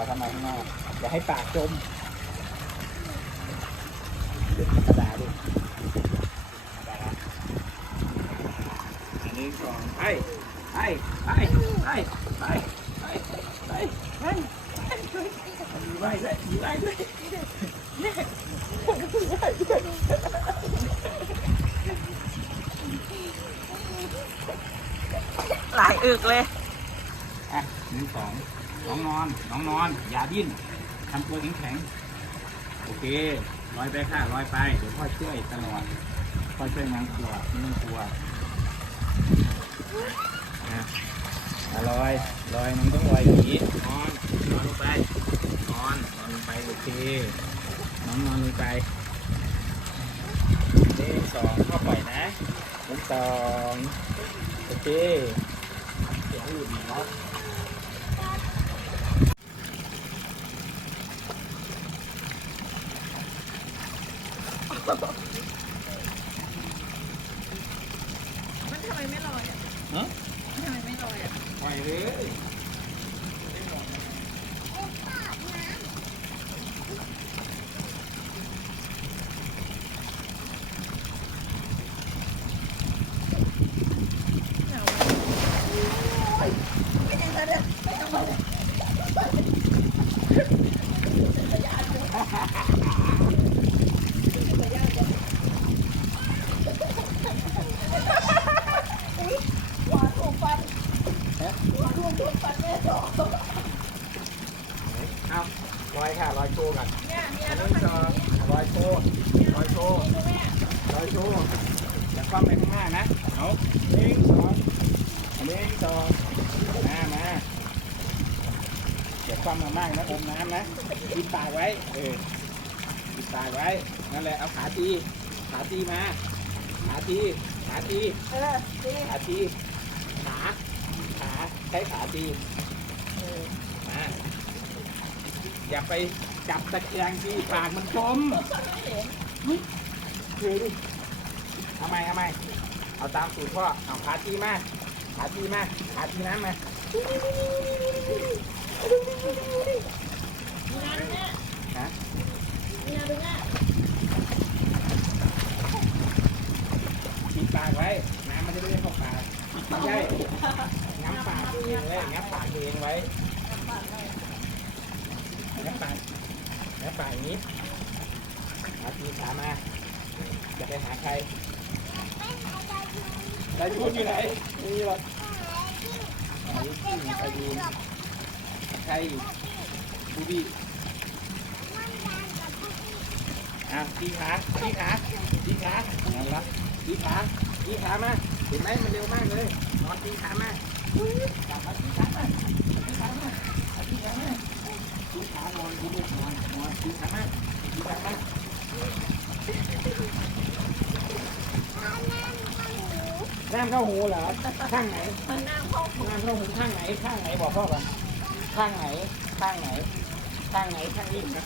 เอาทำไมข้างนอกอย่าให้ปากจมเด็ดกระดาษดิกระดาษอันนี้ก่อนไปไปไปไปไปไปไปไปมีไว้ด้วยมีไว้ด้วยหลายอึกเลยอะหนึ่งสอง น้องนอน น้องนอน อย่าดิ้นทำตัวแข็งแข็งๆโอเคลอยไปค่ะลอยไป เดี๋ยวพ่อช่วยตลอด พ่อช่วยงานกลัวไม่ต้องกลัวอะลอยลอยมันต้องลอยอย่างนี้นอนนอนลงไปนอนนอนลงไปโอเคน้องนอนลงไปหนึ่สองพ่อปล่อยนะหนึ่งสองโอเคเสียงหลุดเนาะ Bye-bye. ปิดปากไว้ เออปิดปากไว้ นั่นแหละ เอาขาตี ขาตีมา ขาตี ขาตี เออดีขาตี ขา ขา ใช้ขาตี เออ มา อย่าไปจับตะเกียงที่ปากมันจมไม่เห็นคือดิเอาไหมเอาไหมเอาตามสูตรพ่อ เอาขาตีมา ขาตีมา ขาตีน้ำมามีนาดูแม่ ฮะมีนาดูแม่ปิดปากไว้ น้ำมันจะไม่ได้เข้าปากไม่ใช่งับปากตัวเองไว้งับปากตัวเองไว้งับปากงับปากอย่างนี้ขาตีขามา จะไปหาใครไปยูนอยู่ไหนไม่มีหรอไหนที่ไปยูนใคร บูบี้อะตีขาตีขาตีขาเอาละตีขาตีขามาเห็นไหมมันเร็วมากเลยนอนตีขามาจับมาตีขามาตีขามาตีขามาตีขานอนดูลูกนอนนอนตีขามาตีขามาน้ำเข้าหูเหรอข้างไหนมันน้ำเข้าน้ำเข้าหูข้างไหน ข้างไหนบอกพ่อก่อนข้างไหน ข้างไหน ทางไหนทางนี้นะ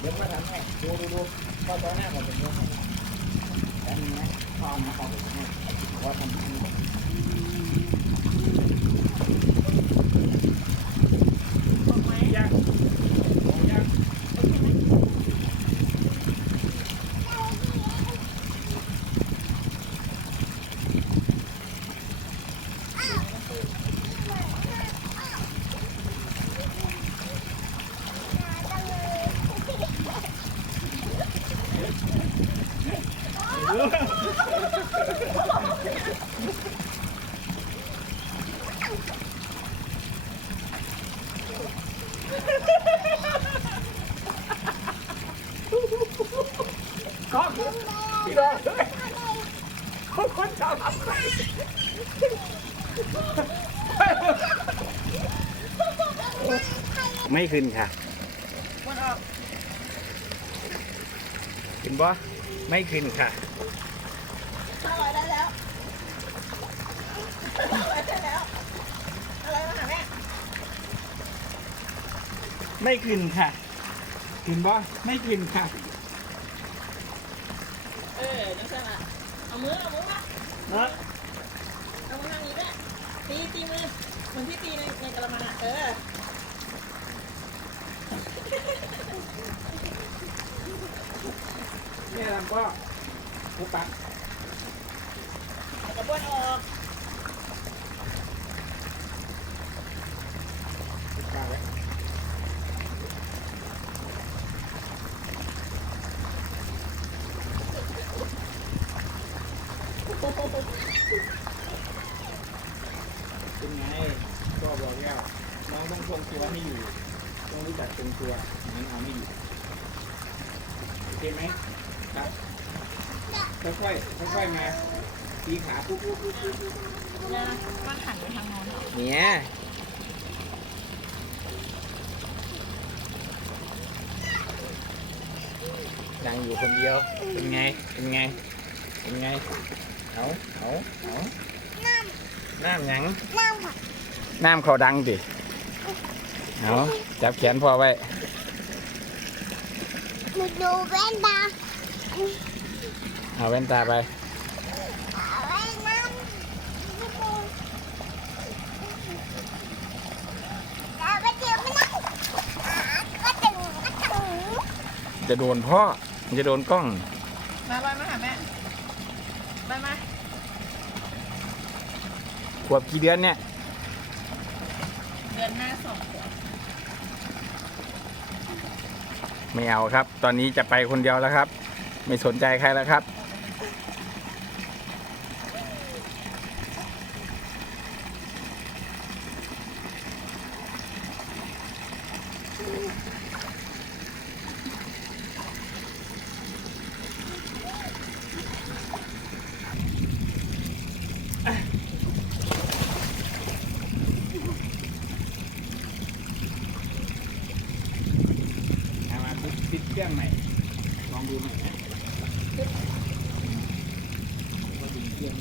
เดี๋ยวมาทำให้ดูดูดูพ่อตอนหน้าผมเป็นยังไงแต่นี่นะพ่อมาพ่อผมให้ว่าทำให้ ถูกไหม ยังยัง ก็พี่น้องคนชาวทำอะไรไม่ขึ้นค่ะมันออกขึ้นบ่ไม่ขึ้นค่ะ ห้าร้อยได้แล้วห้าร้อยได้แล้วอะไรมาหาแม่ไม่ขึ้นค่ะขึ้นบ่ไม่ขึ้นค่ะ เออจังสันอะเอามือเอามือมาเนาะเอามือทางนี้แม่ตีตีมือเหมือนที่ตีในในกระมังอะเออเนี่ยลำก็หูปักเอากระ บวนออกเป็นไง ก็บอกแล้วน้องต้องทรงตัวให้อยู่ ต้องรู้จักทรงตัวงั้นเอาไม่อยู่โอเคไหมครับค่อยๆค่อยๆมา ตีขาปุ๊บปุ๊บปุ๊บปุ๊บปุ๊บนะมันหันไปทางโน้นเหรอเนี่ย นั่งอยู่คนเดียว เป็นไง เป็นไง เป็นไง เอาเอาเอาน้ำหยัง น้ำค่ะน้ำเขาดังดิ เอาจับแขนพ่อไว้ หนูดูแว่นตาเอาแว่นตาไป เอาไว้น้ำเราไปเจอมันนะอ่าก็ถึงก็ถึง จะโดนพ่อจะโดนกล้อง มาไปมาหาแม่ไปมาขวบกี่เดือนเนี่ย เดือนหน้าสองขวบไม่เอาครับ ตอนนี้จะไปคนเดียวแล้วครับ ไม่สนใจใครแล้วครับ เอามาติดติดเค รื่องใหม่ ลองดูใหม่นะว่าดึงเครื่อง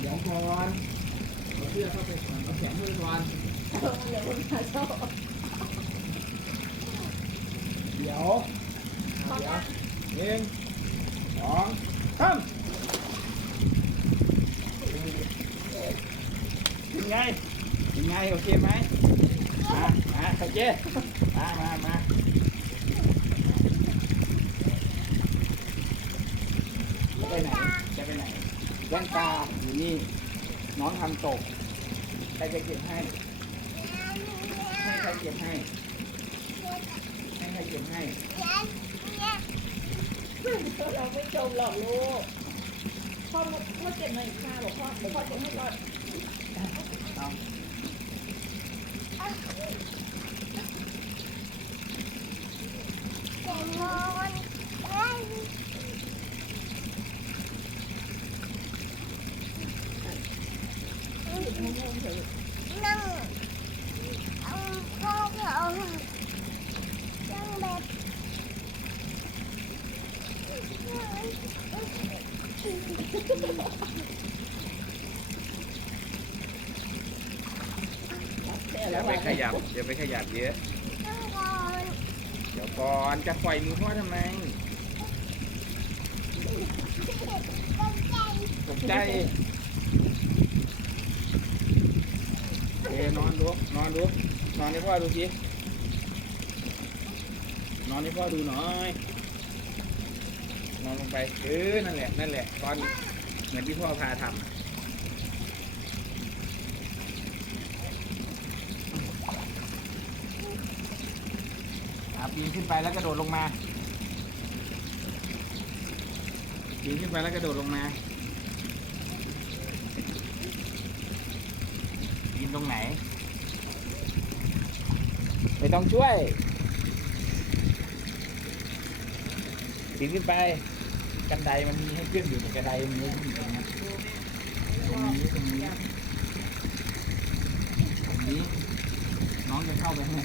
เดี๋ยวก่อนเอาเสื้อเข้าไปก่อนเอาแขนมือก่อนเดี๋ยวมาชอบเดี๋ยวเดี๋ยวหนึ่งสองสามเป็นไงเป็นไงโอเคไหม มาโอเคมามามาจะไปไหนจะไปไหนแว่นตาอยู่นี่ น้องทำตกใครจะเก็บให้ ให้ใครเก็บให้ ให้ใครเก็บให้ เราไม่จมหรอกลูก พ่อมดพ่อเจ็บหน่อยค่ะบอกพ่อเดี๋ยวพ่อเจ็บให้ก่อน เอา แต่น อนได้นั่งเอาพ่อก็เอานั่งแบบอย่าไปขยับอย่าไปขยับเยอะ นั่งก่อน เดี๋ยว ก่อนจะปล่อยมือพ่อทำไมตั้งใจตกใจเอนอนดูนอนดูนอนให้พ่อดูสินอนให้พ่อดูหน่อย นอนลงไปเออนั่นแหละ นั่นแหละตอนเหมือนที่พ่อพาทำ ปีนขึ้นไปแล้วกระโดดลงมาปีนขึ้นไปแล้วกระโดดลงมาปีนตรงไหน ไม่ต้องช่วยปีนขึ้นไป กันไดมันมีให้ขึ้นอยู่ในกระไดมันมีอยู่ตรงนี้ตรงนี้ตรงนี้ตรงนี้น้องจะเข้าไปข้างใน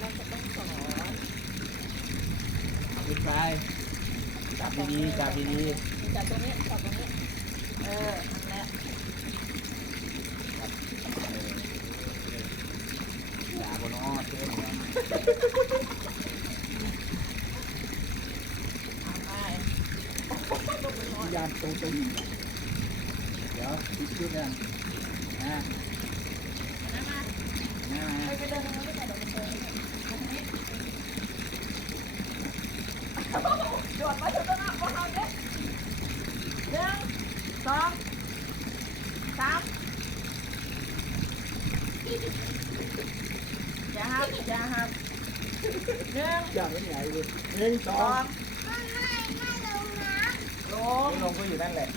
เราจะต้องสอน ขึ้นไปจับ ดีๆจับดีจับตรงนี้จับตรงนี้ เออนั่นแหละๆอย่าบนอ้อเท่เหมือนเอาไปยานตรงตรงเดี๋ยวติดชุดยังอะนั่นมา ไปไปเดินตรงนั้ไปก่อนเดี๋ยวมันเดินตรงนี้โดดไปเถอะนะว่าเอาเด็กหนึ่งสอง สามอย่าหักอย่าหักหนึ่งอย่าไม่ไหนเลยหนึ่งสสอ อง ง ไม่ไม่ไม่ลงนะ ล ไม่ ง ลงก็อยู่นั่นแหละ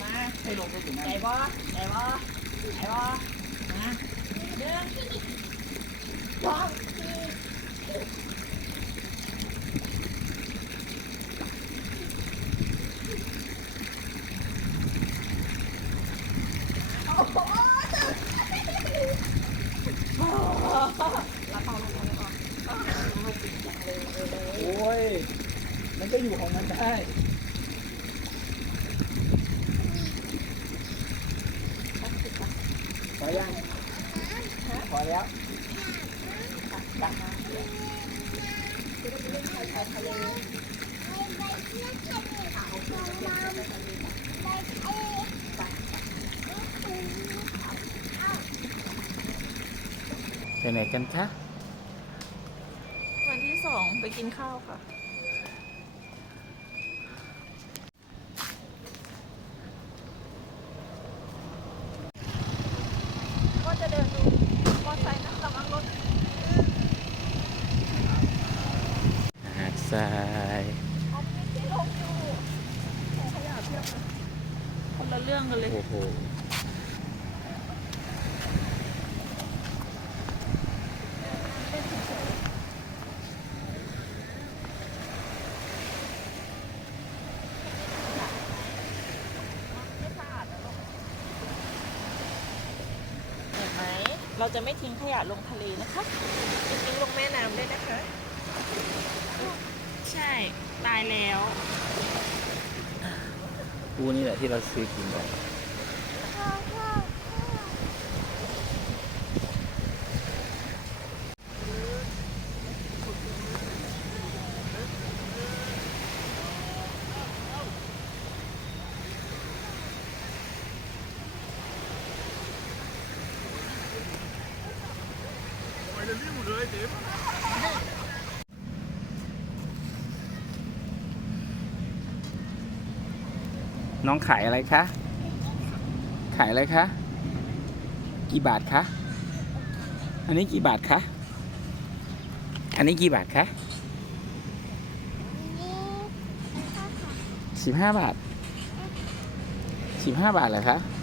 มา ไม่ลงก็อยู่นั่น ไหนบ่ไหนบ่ไหนบ่มาหนึ่งสองโอ้โหแล้วพอแล้วพอแล้วพอเอาจริงจังเลยเลย โอ้ย มันก็อยู่ของมันได้ พอยังพอแล้วดังมาไปไปเที่ยวทะเลลงน้ำไปทะเลไปไหนกันคะ วันที่สองไปกินข้าวค่ะ ก็จะเดินดูมอเตอร์ไซค์นะระวังรถ หาดทราย เอาไม่ได้ลงอยู่โอ้ขยะเพียบเลยคนละเรื่องกันเลย โอ้โห ไม่สะอาดนะลูกเห็นไหม เรา จะไม่ทิ้งขยะลงทะเลนะคะจะทิ้งลงแม่น้ำได้นะคะ ใช่ ตายแล้ว ปูนี่แหละที่เราซื้อกินไป น้องขายอะไรคะ ขายอะไรคะ กี่บาทคะ อันนี้กี่บาทคะ อันนี้กี่บาทคะนี่พ่อค่ะสิบห้าบาทสิบห้าบาทเหรอคะอ